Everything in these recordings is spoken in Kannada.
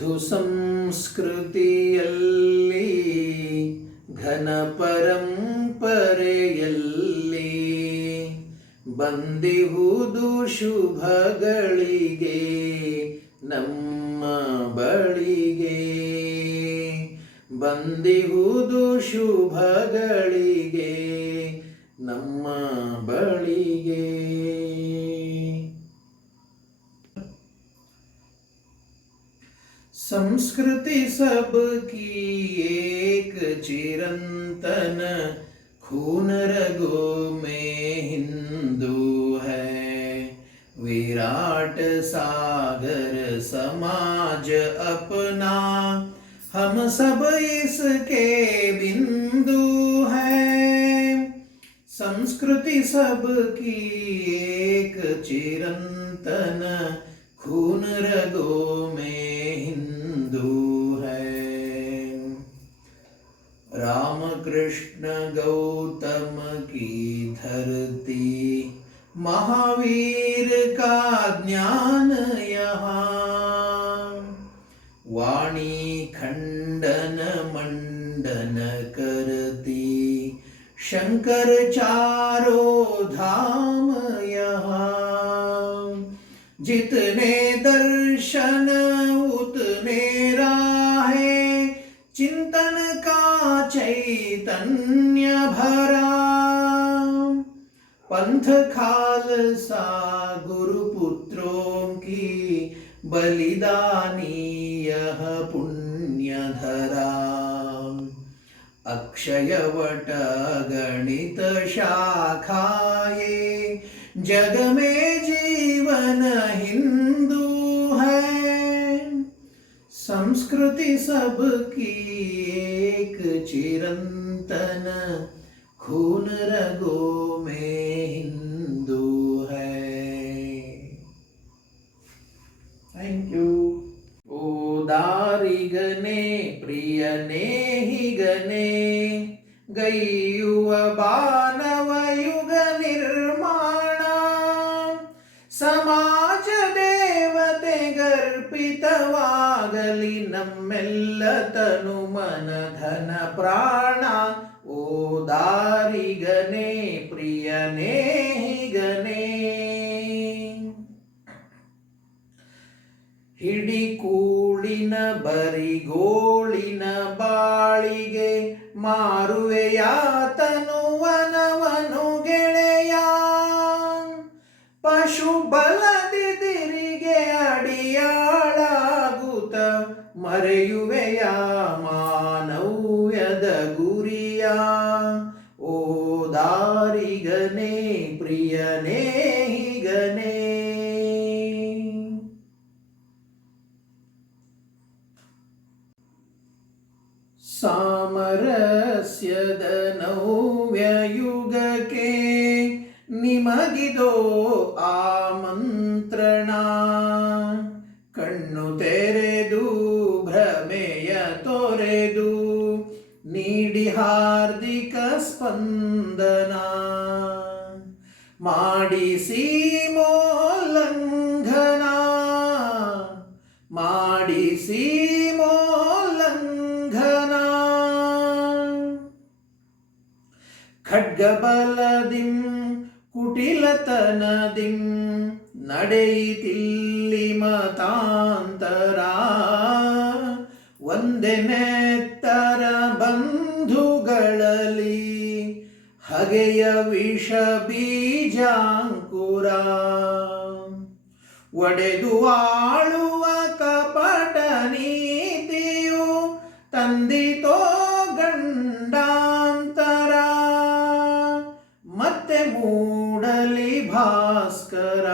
ಮಧು ಸಂಸ್ಕೃತಿಯಲ್ಲಿ ಘನ ಪರಂಪರೆಯಲ್ಲಿ ಬಂದಿಹುದು ಶುಭಗಳಿಗೆ ನಮ್ಮ ಬಳಿಗೆ ಬಂದಿಹುದು ಶುಭಗಳಿಗೆ ನಮ್ಮ ಬಳಿಗೆ. संस्कृति सबकी एक चिरंतन खून रगो में हिंदू है। विराट सागर समाज अपना, हम सब इसके बिंदु है। संस्कृति सबकी एक चिरंतन खून रगो में कृष्ण गौतम की धरती। महावीर का ज्ञान यहाँ। वाणी खंडन मंडन करती। शंकर चारों धाम यहाँ। जितने दर्शन का चैतन्य भरा। पंथ खालसा गुरुपुत्रों की बलिदानी यह पुण्य धरा अक्षयवट गणित शाखाए जग में जीवन हिंदू संस्कृति सबकी एक चिरंतन खून रगो में हिंदू है। थैंक यू ओ दारी गने प्रिय ने ही गने गई युवा ಗರ್ಪಿತವಾಗಲಿ ನಮ್ಮೆಲ್ಲ ತನು ಮನ ಧನ ಪ್ರಾಣ. ಓ ದಾರಿಗನೆ ಪ್ರಿಯನೇ ಹಿಗನೆ ಹಿಡಿ ಕೂಳಿನ ಬರಿಗೋಳಿನ ಬಾಳಿಗೆ ಮಾರುವೆಯ ತನುವನವನು ಗೆಳೆಯ. ಪಶು ಮರೆಯುವೆಯ ಮಾನವ್ಯದ ಗುರಿಯ? ಓ ದಾರಿಗನೇ ಪ್ರಿಯನೇ ಹಿಗನೆ. ಸಾಮರಸ್ಯದ ನವ್ಯಯುಗಕ್ಕೆ ನಿಮಗಿದೋ ಆಮಂತ್ರಣ ಕಣ್ಣು ತೆರೆದು ಹಾರ್ದಿಕ ಸ್ಪಂದನ ಮಾಡಿಸಿ ಮೋಲ್ಲಂಘನ ಮಾಡಿಸಿ ಮೋಲ್ಲಂಘನ ಖಡ್ಗಬಲದಿಂ ಕುಟಿಲತನದಿಂ ನಡೆಯಿತಿಲ್ಲಿ ಮತಾಂತರ. ಒಂದೇ ನೆತ್ತರ ಬಂಧುಗಳಲ್ಲಿ ಹಗೆಯ ವಿಷ ಬೀಜಾಂಕುರ. ಒಡೆದು ಆಳುವ ಕಪಟ ನೀತಿಯು ತಂದಿತೋ ಗಂಡಾಂತರ. ಮತ್ತೆ ಮೂಡಲಿ ಭಾಸ್ಕರ.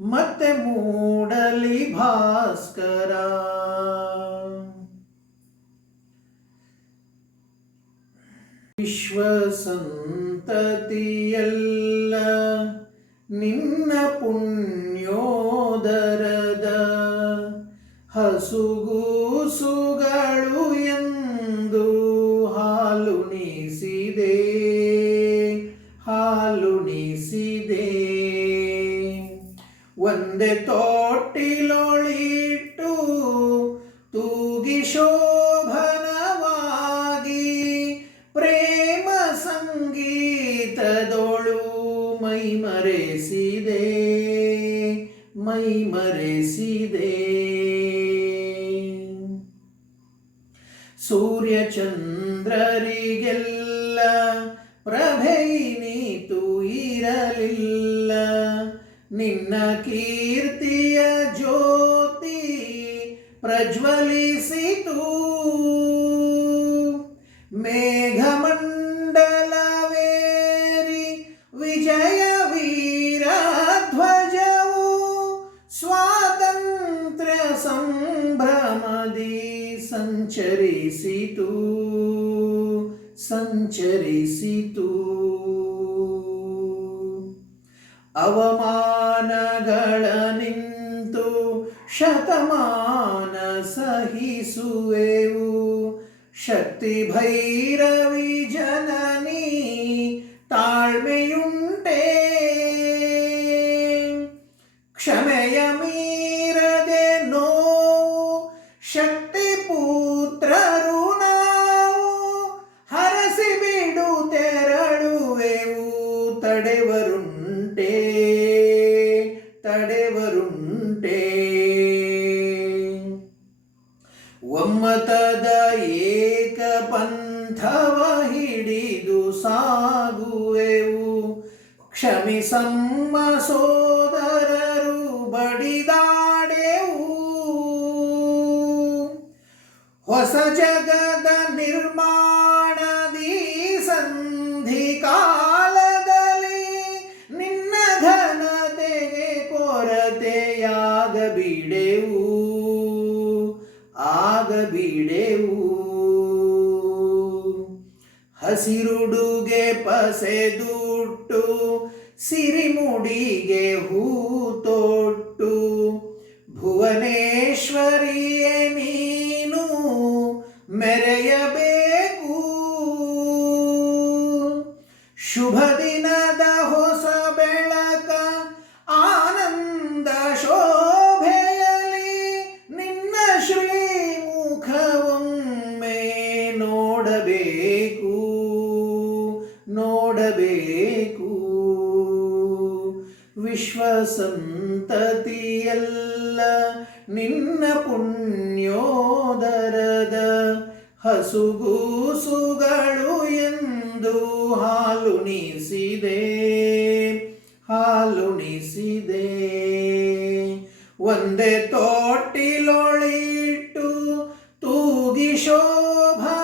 ಮತ್ತೆ ಮೂಡಲಿ ಭಾಸ್ಕರ. ವಿಶ್ವಸಂತತಿಯಲ್ಲ ನಿನ್ನ ಪುಣ್ಯೋದರದ ಹಸುಗೂಸುಗಳು ಎಂದು ಹಾಲುಣಿಸಿದೆ ಹಾಲುಣಿಸಿದೆ ಒಂದೇ ತೋಟಿಲೊಳಿಟ್ಟು ಮೈ ಮರೆಸಿದೆ. ಸೂರ್ಯ ಚಂದ್ರರಿಗೆಲ್ಲ ಪ್ರಭೈನೀತು ಇರಲಿಲ್ಲ. ನಿನ್ನ ಕೀರ್ತಿಯ ಜ್ಯೋತಿ ಪ್ರಜ್ವಲಿಸಿತು. ಮೇಘಮಂಡ ಸಂಚರಿಸಿತು ಸಂಚರಿಸಿತು. ಅವಮಾನಗಳ ನಿಂತು ಶತಮಾನ ಸಹಿಸುವೆವು. ಶಕ್ತಿ ಭೈರವಿ ಜನನಿ ತಾಳ್ಮೆಯುಂಟೆ ಒಮ್ಮತದ ಏಕ ಪಂಥವ ಹಿಡಿದು ಸಾಗುವೆವು. ಕ್ಷಮಿಸಮ್ಮ ಸೋದರರು ಬಡಿದಾಡೆವು. ಹೊಸ ಜಗದ ನಿರ್ಮಾಣದಿ ಹಸಿರುಡುಗೆ ಪಸೆದುಟ್ಟು ಸಿರಿಮುಡಿಗೆ ಹೂ ತೊಟ್ಟು. ಭುವನೇಶ್ವರಿಯೇ ನೀನು ವಿಶ್ವಸಂತತಿಯಲ್ಲ ನಿನ್ನ ಪುಣ್ಯೋದರದ ಹಸುಗೂಸುಗಳು ಎಂದು ಹಾಲುಣಿಸಿದೆ ಹಾಲುಣಿಸಿದೆ ಒಂದೇ ತೋಟಿಲೊಳಿಟ್ಟು ತೂಗಿ ಶೋಭನವಾಗಿ